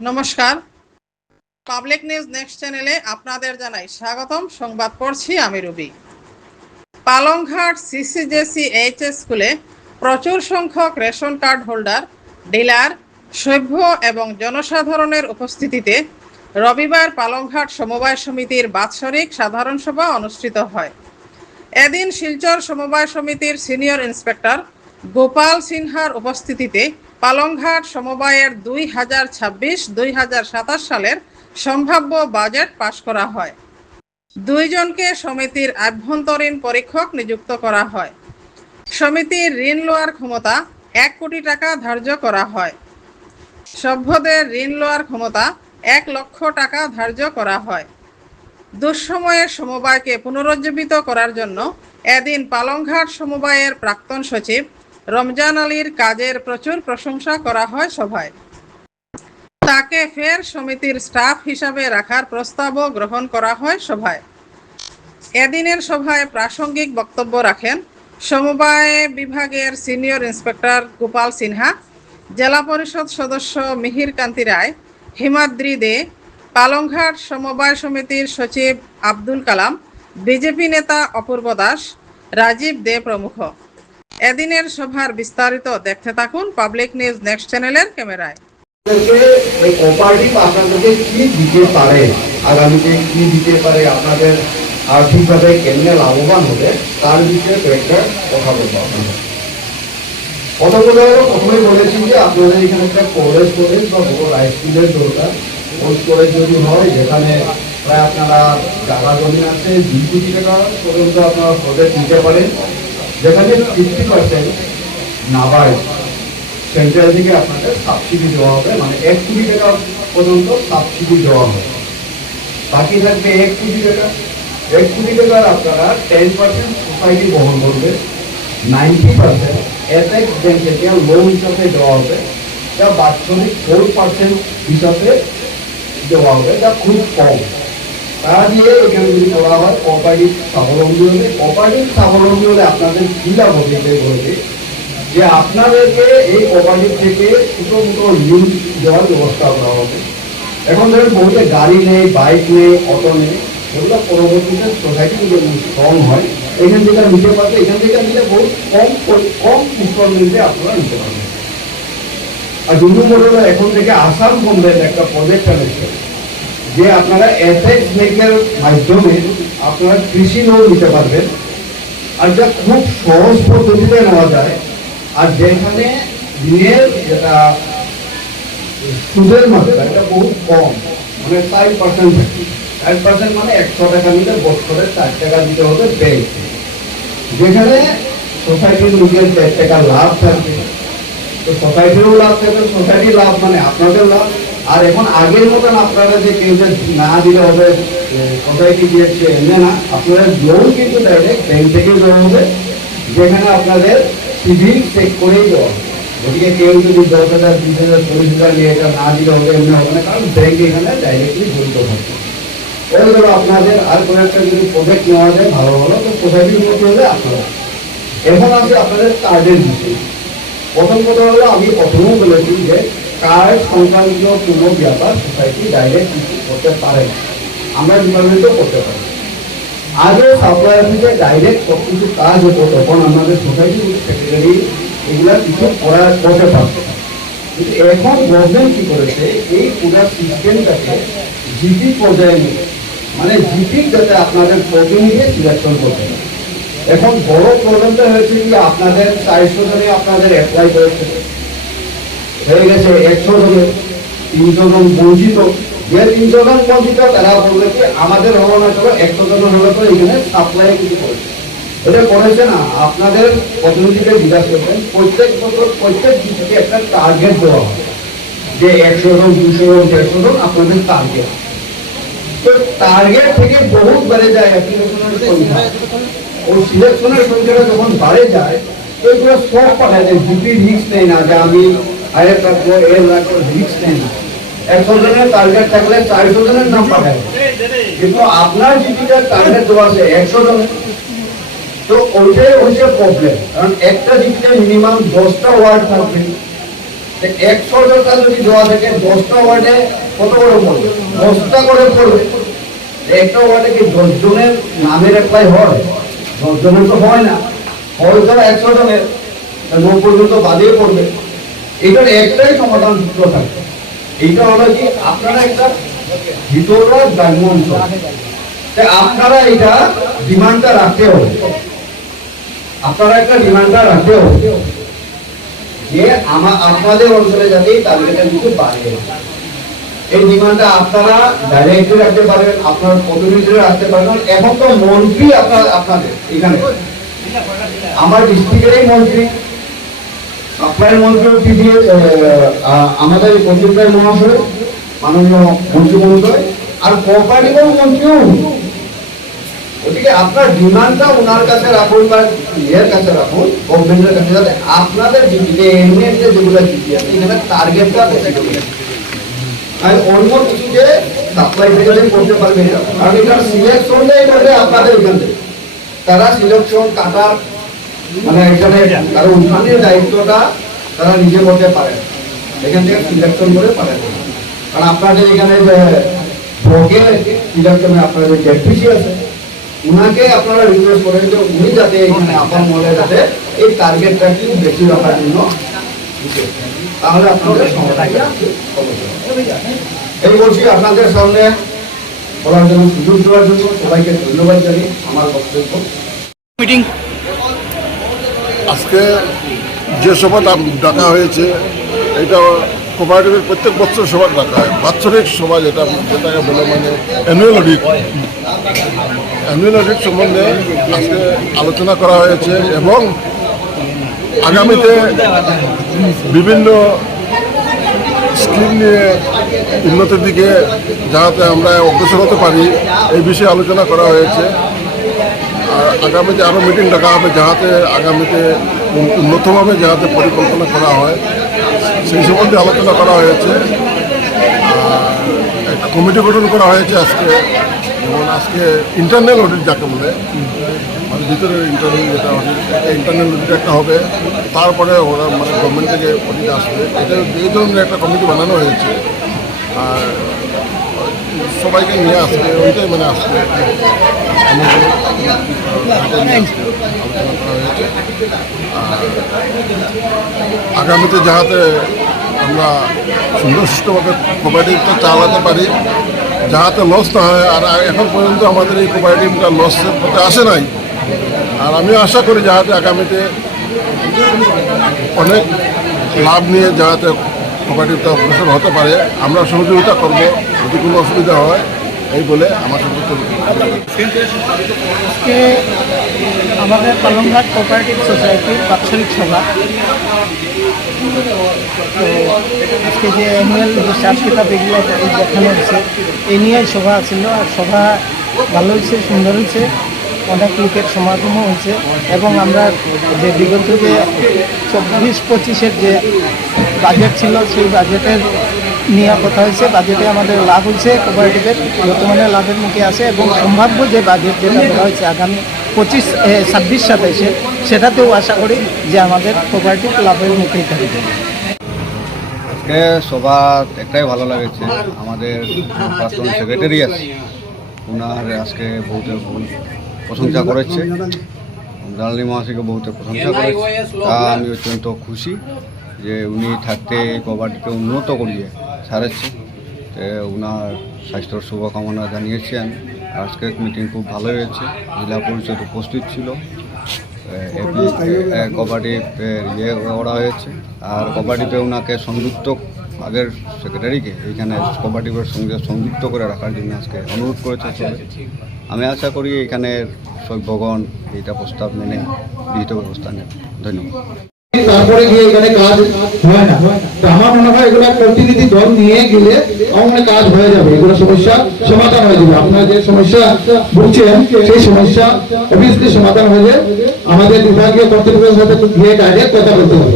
নমস্কার, public news next চ্যানেলে আপনাদের জানাই স্বাগতম। সংবাদ পড়ছি আমি রুবি। পালংঘাট সিসিজেসি এইচএস স্কুলে প্রচুর সংখ্যক রেশন কার্ড হোল্ডার, ডিলার, সভ্য এবং জনসাধারণের উপস্থিতিতে রবিবার পালংঘাট সমবায় সমিতির বাৎসরিক সাধারণ সভা অনুষ্ঠিত হয়। এদিন শিলচর সমবায় সমিতির সিনিয়র ইন্সপেক্টর গোপাল সিনহার উপস্থিতিতে পালংঘাট সমবায়ের 2026-2027 সালের সম্ভাব্য বাজেট পাশ করা হয়। 2 জনকে সমিতির আভ্যন্তরীণ পরীক্ষক নিযুক্ত করা হয়। সমিতির ঋণ লওয়ার ক্ষমতা 1 কোটি টাকা ধার্য করা হয়। সভ্যদের ঋণ লওয়ার ক্ষমতা 1 লক্ষ টাকা ধার্য করা হয়। দুঃসময়ে সমবায়কে পুনরুজ্জীবিত করার জন্য এদিন পালংঘাট সমবায়ের প্রাক্তন সচিব রমজান আলীর কাজের প্রচুর প্রশংসা করা হয় সভায়। তাকে ফের সমিতির স্টাফ হিসাবে রাখার প্রস্তাবও গ্রহণ করা হয় সভায়। এদিনের সভায় প্রাসঙ্গিক বক্তব্য রাখেন সমবায় বিভাগের সিনিয়র ইন্সপেক্টর গোপাল সিনহা, জেলা পরিষদ সদস্য মিহির কান্তি রায়, হিমাদ্রি দে, পালংঘাট সমবায় সমিতির সচিব আব্দুল কালাম, বিজেপি নেতা অপূর্ব দাস, রাজীব দে প্রমুখ। এদিনের সভার বিস্তারিত দেখতে থাকুন পাবলিক নিউজ নেক্সট চ্যানেলের ক্যামেরায়। আপনাদেরকে কি দিতে পারে, আগামীতে কি দিতে পারে, আপনাদের আর্থিকভাবে কেমনে লাভবান হবে তার বিষয়ে কয়েকটা কথা বলবো আপনাদের। কথাগুলো প্রথমেই বলেছি যে আপনাদের এখানে একটা কোল্ড স্টোরেজ বা বড় রাইস মিলের দরকার। কোল্ড স্টোরেজ যদি হয় যেখানে প্রায় আপনারা জায়গা জমি আছে 2 কোটি টাকা পর্যন্ত আপনারা প্রজেক্ট নিতে পারেন, যেখানে 50% নাবার্ড সেন্ট্রাল থেকে আপনাদের সাবসিডি দেওয়া হবে, মানে 1 কোটি টাকা পর্যন্ত সাবসিডি দেওয়া হবে। বাকি থাকবে 1 কোটি টাকা। 1 কোটি টাকার আপনারা 10% সোসাইটি বহন করবে, 90% এফএক্স ব্যাংক থেকে লোন হিসাবে দেওয়া হবে, যা বাৎসরিক 4% হিসাবে দেওয়া হবে, যা খুব কম। তা দিয়ে এখানে যদি বলা হয় কোঅপারেটিভ স্বাবলম্বী হলে, কোঅপারেটিভ স্বাবলম্বী হলে আপনাদের কি লাভ হবে বলবে যে আপনাদেরকে এই কোঅপারেটিভ থেকে ছোটো মোটো ঋণ দেওয়ার ব্যবস্থা করা হবে। এখন ধরেন বহুতে গাড়ি নেই, বাইক নেই, অটো নেই, এগুলো পরবর্তীতে সোসাইটি যদি স্ট্রং হয় এখান থেকে নিতে পারবে, এখান থেকে নিলে বহুত কম ইনস্টলমেন্টে আপনারা নিতে পারবেন। আর 2 নম্বর হলো এখন থেকে আসাম গভর্নমেন্ট একটা প্রজেক্ট আনেছে যে আপনারা এফএক্স ব্যাংকের মাধ্যমে আপনারা কৃষি লোন নিতে পারবেন, আর যা খুব সহজ পদ্ধতিতে নেওয়া যায়, আর যেখানে ঋণের যেটা সুদের মাত্রা এটা বহু কম, মানে 5% থাকে। 5% মানে 100 টাকা নিলে বছরে 4 টাকা দিতে হবে ব্যাংক, যেখানে সোসাইটির নিজের 4 টাকা লাভ থাকবে। তো সোসাইটিরও লাভ থাকবে, সোসাইটির লাভ মানে আপনাদের লাভ। আর এখন আগের মতন আপনারা যে কেউ যে না দিলে হবে সোসাইটি দিয়েছে এমনি না, আপনাদের লোন কিন্তু ডাইরেক্ট ব্যাংক থেকে দেওয়া হবে, যেখানে আপনাদের সিভিল চেক করেই দেওয়া হবে। গতিকে কেউ যদি 10,000, 20,000, 40,000 নিয়ে এটা না দিলে হবে এমনি হবে না, কারণ ব্যাংক এখানে ডাইরেক্টলি জড়িত থাকবে। ওইগুলো আপনাদের আর কোনো একটা যদি প্রজেক্ট নেওয়া যায় ভালো ভালো, তো সোসাইটির মধ্যে হলে আপনারা। এখন আছে আপনাদের কার্ডের বিষয়। প্রথম কথা হলো আমি প্রথমেও বলেছি যে কার্ড সংক্রান্ত কোনো ব্যাপার সোসাইটি ডাইরেক্ট কিছু করতে পারে না, আমরা ডিপার্টমেন্টও করতে পারি। আগে সাপ্লায়ার থেকে ডাইরেক্ট সব কিছু কাজ হতো, তখন আমাদের সোসাইটি সেক্রেটারি এগুলা কিছু করতে পারতো। কিন্তু এখন গভর্নমেন্ট কি করেছে, এই পুরো সিস্টেমটাকে জিপি পর্যায়ে নিয়ে, মানে জিপি যাতে আপনাদের প্রতিনিধি সিলেকশন করতে পারে। এখন বড় প্রবলেমটা হয়েছে কি আপনাদের 400 জনে আপনাদের অ্যাপ্লাই করেছে, হয়ে গেছে 100 জনে, 300 জন বঞ্চিত। যে 300 জন বঞ্চিত তারা বলবে কি আমাদের হলো না, চলো 100 জন হলে তো এখানে সাপ্লাই কিছু করেছে। এটা করেছে না, আপনাদের প্রতিনিধিকে জিজ্ঞাসা করবেন, প্রত্যেক বছর প্রত্যেক দিকে একটা টার্গেট দেওয়া হবে যে 100 জন, 200 জন, 150 জন আপনাদের টার্গেট। তো টার্গেট থেকে বহুত বেড়ে যায় অ্যাপ্লিকেশনের সংখ্যা। ওই সিলেকশনের সংখ্যাটা যখন বাড়ে যায় তো এগুলো সব পাঠায় যায়, জিপি রিস্ক নেই না যে আমি আয়ের রাখবো এর রাখবো, রিস্ক নেই না। 100 জনের টার্গেট থাকলে 400 জনের নাম পাঠায়, কিন্তু আপনার জিপিটার টার্গেট দেওয়া আছে 100 জনের। তো ওইটাই হচ্ছে প্রবলেম, কারণ একটা জিপিতে মিনিমাম 10টা ওয়ার্ড থাকবে, 100 টাকা যদি দেওয়া থাকে 10টা ওয়ার্ডে কত করে পড়বে? 10টা করে পড়বে। একটা ওয়ার্ডে কি 10 জনের নামের অ্যাপ্লাই হয়? 10 জনের তো হয় না, হয়তো 100 জনের 9 পর্যন্ত বাদিয়ে পড়বে। এটার একটাই সমাধান সূত্র থাকে, এইটা হলো কি আপনারা একটা ভিতররা গ্রাম্য তাই আপনারা এটা ডিমান্ডটা রাখতে হবে, আপনারা একটা ডিমান্ডটা রাখতে হবে যে আপনাদের অঞ্চলে যাতে টার্গেটের কিছু বাড়ে। এই ডিমান্ডটা আপনারা ডাইরেক্টলি রাখতে পারেন, আপনার প্রতিনিধিরা রাখতে পারেন। এখন তো মন্ত্রী আপনাদের এখানে, আমার ডিস্ট্রিক্টেরই মন্ত্রী, সাপ্লাইয়ের মন্ত্রী আমাদের পঞ্চায়েত মহাশয়, মাননীয় মন্ত্রী মহোদয়, আর কোঅপারেটিভ মন্ত্রীও। ওদিকে আপনার ডিমান্ডটা ওনার কাছে রাখুন বা ইয়ের কাছে রাখুন, গভর্নমেন্টের কাছে, যাতে আপনাদের যে এমনিতে যেগুলো জিপি আছে এখানে টার্গেটটা বেশি করবে। আর অন্য কিছু যে সাপ্লাই থেকে করতে পারবে না, কারণ এটার সিলেকশনটাই করবে আপনাদের এখান থেকে। তারা সিলেকশন কাটার মানে এখানে তারা উত্থানের দায়িত্বটা তারা নিজে করতে পারে, এখান থেকে সিলেকশন করে পারে। কারণ আপনাদের এখানে যে ভোগে সিলেকশনে আপনাদের ডেপুটি আছে, উনাকে আপনারা রিকোয়েস্ট করেন যে উনি যাতে এখানে আপনার মহলে যাতে এই টার্গেটটা কি বেশি রাখার জন্য, তাহলে আপনাদের সমস্যা এই বলছি আপনাদের সামনে বলার জন্য, সুযোগ দেওয়ার জন্য সবাইকে ধন্যবাদ জানিয়ে আমার বক্তব্য। মিটিং আজকে যে সভা ডাকা হয়েছে এটা কোঅপারেটিভের প্রত্যেক বছর সভা ডাকা হয়, বাৎসরিক সভা যেটাকে বলে মানে অ্যানুয়াল অডিট। অ্যানুয়াল অডিট সম্বন্ধে আজকে আলোচনা করা হয়েছে এবং আগামীতে বিভিন্ন স্কিম নিয়ে উন্নতির দিকে যাতে আমরা অগ্রসর হতে পারি এই বিষয়ে আলোচনা করা হয়েছে। আর আগামীতে আরও মিটিং ডাকা হবে যাতে আগামীতে উন্নতভাবে যাতে পরিকল্পনা করা হয় সেই সম্বন্ধে আলোচনা করা হয়েছে। একটা কমিটি গঠন করা হয়েছে আজকে, যেমন আজকে ইন্টারনাল অডিট যাকে বলে, মানে ভিতরের ইন্টারনাল যেটা অডিট, ইন্টারনাল অডিট একটা হবে, তারপরে ওরা মানে গভর্নমেন্ট থেকে অডিট আসবে। এটা এই ধরনের একটা কমিটি বানানো হয়েছে আর সবাইকে নিয়ে আসবে, ওইটাই মানে আসবে আলোচনা করা হয়েছে। আর আগামীতে যাতে আমরা সুন্দর সুষ্ঠুভাবে কোঅপারেটিভটা চালাতে পারি, যাতে লস না হয়। আর এখন পর্যন্ত আমাদের এই কোঅপারেটিভটা লসের পথে আসে নাই। আর আমি আশা করি যাতে আগামীতে অনেক লাভ নিয়ে যাতে কোঅপারেটিভটা অগ্রসর হতে পারে, আমরা সহযোগিতা করব যদি কোনো অসুবিধা হয়, এই বলে আমার সর্বোচ্চ। আজকে আমাদের পালংঘাট কোঅপারেটিভ সোসাইটির বাৎসরিক সভা। তো আজকে যে অ্যানুয়াল হিসাব কিতাব এগুলো দেখানো হয়েছে এই নিয়ে সভা ছিল। আর সভা ভালো হয়েছে, সুন্দর হয়েছে, অনেক লোকের সমাগমও হয়েছে। এবং আমরা যে বিগত যে 24-25-এর যে বাজেট ছিল সেই বাজেটের নিয়ে কথা হয়েছে। বাজেটে আমাদের লাভ হয়েছে, কোঅপারেটিভের বর্তমানে লাভের মুখে আছে এবং সম্ভাব্য যে বাজেট যেটা বলা হয়েছে আগামী 25-26-27 সেটাতেও আশা করি যে আমাদের কোঅপারেটিভ লাভের মুখেই থাকবে। আজকে সভা একটাই ভালো লাগছে, আমাদের প্রাক্তন সেক্রেটারি আছে ওনার আজকে বহুত প্রশংসা করেছে, জালালি মহাশয়কে বহুত প্রশংসা করেছে। তা আমি অত্যন্ত খুশি যে উনি থাকতে কোঅপারেটিভকে উন্নত করিয়ে ছাড়াচ্ছে। ওনার স্বাস্থ্যর শুভকামনা জানিয়েছি আমি। আজকের মিটিং খুব ভালো হয়েছে, জেলা পরিষদ উপস্থিত ছিল, কোঅপারেটিভ ইয়ে করা হয়েছে। আর কোঅপারেটিভে ওনাকে সংযুক্ত, আগের সেক্রেটারিকে এইখানে কোঅপারেটিভের সঙ্গে সংযুক্ত করে রাখার জন্য আজকে অনুরোধ করেছে সবাই। আমি আশা করি এখানের সভ্যগণ এইটা প্রস্তাব মেনে বিহিত ব্যবস্থা নেন। ধন্যবাদ। তারপরে গিয়ে এখানে কাজ হয় না। তো আমার মনে হয় এগুলো প্রতিনিধি দল নিয়ে গেলে অনেক কাজ হয়ে যাবে, এগুলো সমস্যা সমাধান হয়ে যাবে। আপনারা যে সমস্যা বুঝছেন সেই সমস্যা অবভিয়াসলি সমাধান হয়ে যায়। আমাদের বিভাগীয় কর্তৃপক্ষের সাথে গিয়ে ডাইরেক্ট কথা বলতে হবে।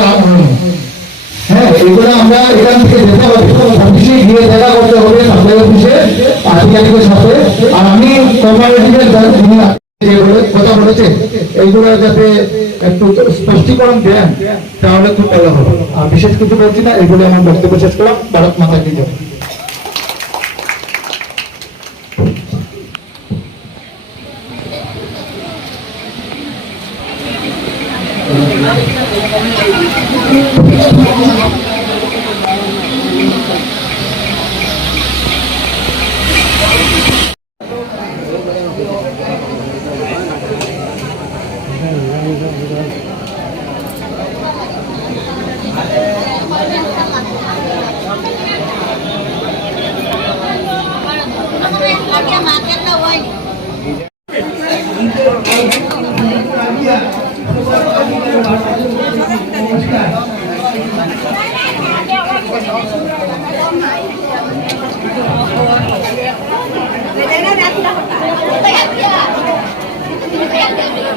কাজ হয় হ্যাঁ, এগুলো আমরা এখান থেকে যেতে হবে, অফিসে গিয়ে দেখা করতে হবে সাপ্লাই অফিসে আধিকারিকের সাথে। আর আমি কোঅপারেটিভের কথা বলেছে এইগুলো যাতে একটু স্পষ্ট স্পষ্টীকরণ দেন তাহলে খুব ভালো হবে। আর বিশেষ কিছু বলছি না, এগুলো আমার বক্তব্য শেষ করলাম। ভারত মাতা কি জয়। Tidak